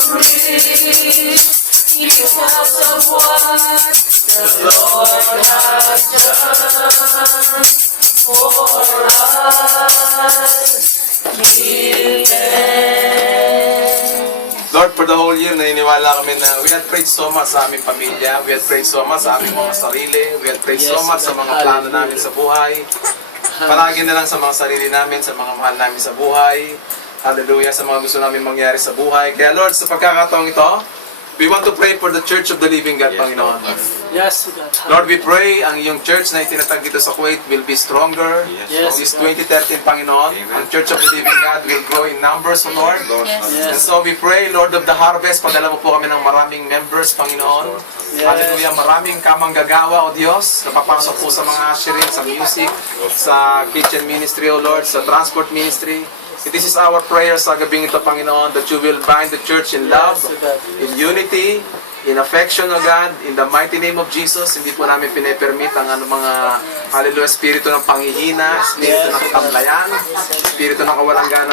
free because of what the Lord has done for us. Give them. Lord, for the whole year, naniniwala kami na we had prayed so much sa aming pamilya, we had prayed so much sa aming mga sarili, we had prayed so much sa mga plano namin sa buhay. Palagi na lang sa mga sarili namin, sa mga mahal namin sa buhay. Hallelujah, sa mga gusto namin mangyari sa buhay. Kaya Lord, sa pagkakataong ito, we want to pray for the Church of the Living God, Panginoon. Yes, God. Lord, we pray ang iyong church na itinatag dito sa Kuwait will be stronger. Yes. This 2013, Panginoon, ang Church of the Living God will grow in numbers, O Lord. And so we pray, Lord of the harvest, padala mo po kami ng maraming members, Panginoon. Hallelujah, maraming kamanggagawa, O Diyos, na papasok po sa mga usherin, sa music, sa kitchen ministry, O Lord, sa transport ministry. This is our prayer sa gabing ito, Panginoon, that you will bind the church in love, in unity, in affection, O God, in the mighty name of Jesus. Hindi po namin pinapermit ang mga, hallelujah, espiritu ng panghihina, espiritu ng katamlayan, espiritu ng kawalang ganang